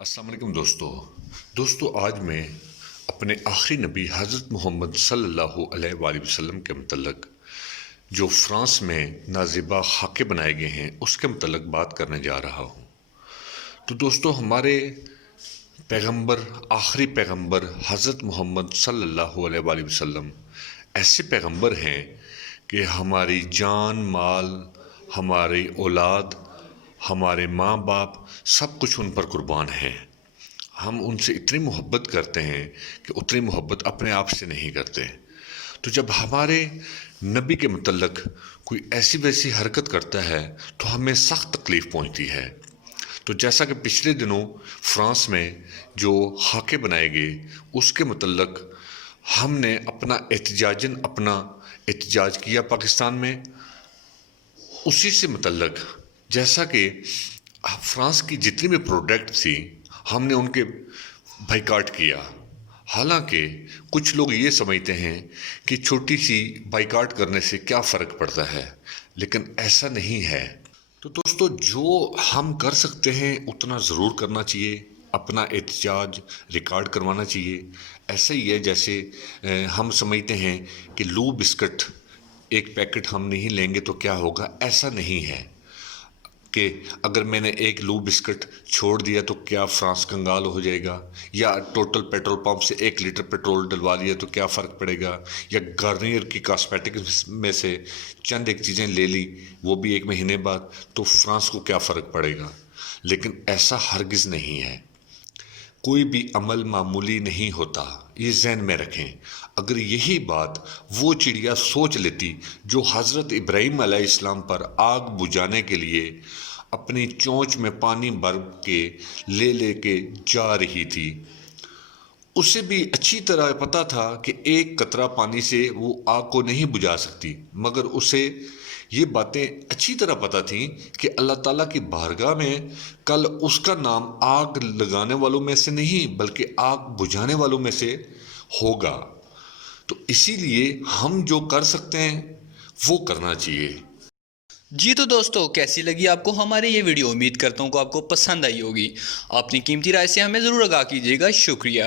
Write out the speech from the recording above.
السلام علیکم دوستو آج میں اپنے آخری نبی حضرت محمد صلی اللہ علیہ وآلہ وسلم کے متعلق جو فرانس میں نازیبا خاکے بنائے گئے ہیں اس کے متعلق بات کرنے جا رہا ہوں۔ تو دوستو ہمارے پیغمبر آخری پیغمبر حضرت محمد صلی اللہ علیہ وآلہ وسلم ایسے پیغمبر ہیں کہ ہماری جان مال ہماری اولاد ہمارے ماں باپ سب کچھ ان پر قربان ہیں۔ ہم ان سے اتنی محبت کرتے ہیں کہ اتنی محبت اپنے آپ سے نہیں کرتے۔ تو جب ہمارے نبی کے متعلق کوئی ایسی ویسی حرکت کرتا ہے تو ہمیں سخت تکلیف پہنچتی ہے۔ تو جیسا کہ پچھلے دنوں فرانس میں جو خاکے بنائے گئے اس کے متعلق ہم نے اپنا احتجاج کیا پاکستان میں، اسی سے متعلق جیسا کہ فرانس کی جتنی بھی پروڈکٹ تھی ہم نے ان کے بائیکاٹ کیا۔ حالانکہ کچھ لوگ یہ سمجھتے ہیں کہ چھوٹی سی بائیکاٹ کرنے سے کیا فرق پڑتا ہے، لیکن ایسا نہیں ہے۔ تو دوستو جو ہم کر سکتے ہیں اتنا ضرور کرنا چاہیے، اپنا احتجاج ریکارڈ کروانا چاہیے۔ ایسا ہی ہے جیسے ہم سمجھتے ہیں کہ لو بسکٹ ایک پیکٹ ہم نہیں لیں گے تو کیا ہوگا، ایسا نہیں ہے کہ اگر میں نے ایک لو بسکٹ چھوڑ دیا تو کیا فرانس کنگال ہو جائے گا، یا ٹوٹل پیٹرول پمپ سے 1 لیٹر پیٹرول ڈلوا لیا تو کیا فرق پڑے گا، یا گارنیئر کی کاسمیٹک میں سے چند ایک چیزیں لے لی وہ بھی 1 مہینے بعد تو فرانس کو کیا فرق پڑے گا۔ لیکن ایسا ہرگز نہیں ہے، کوئی بھی عمل معمولی نہیں ہوتا، یہ ذہن میں رکھیں۔ اگر یہی بات وہ چڑیا سوچ لیتی جو حضرت ابراہیم علیہ السلام پر آگ بجھانے کے لیے اپنی چونچ میں پانی بھر کے لے کے جا رہی تھی، اسے بھی اچھی طرح پتا تھا کہ ایک قطرہ پانی سے وہ آگ کو نہیں بجھا سکتی، مگر اسے یہ باتیں اچھی طرح پتا تھیں کہ اللہ تعالیٰ کی بارگاہ میں کل اس کا نام آگ لگانے والوں میں سے نہیں بلکہ آگ بجھانے والوں میں سے ہوگا۔ تو اسی لیے ہم جو کر سکتے ہیں وہ کرنا چاہیے۔ جی تو دوستو کیسی لگی آپ کو ہماری یہ ویڈیو؟ امید کرتا ہوں کہ آپ کو پسند آئی ہوگی۔ اپنی قیمتی رائے سے ہمیں ضرور آگاہ کیجیے گا۔ شکریہ۔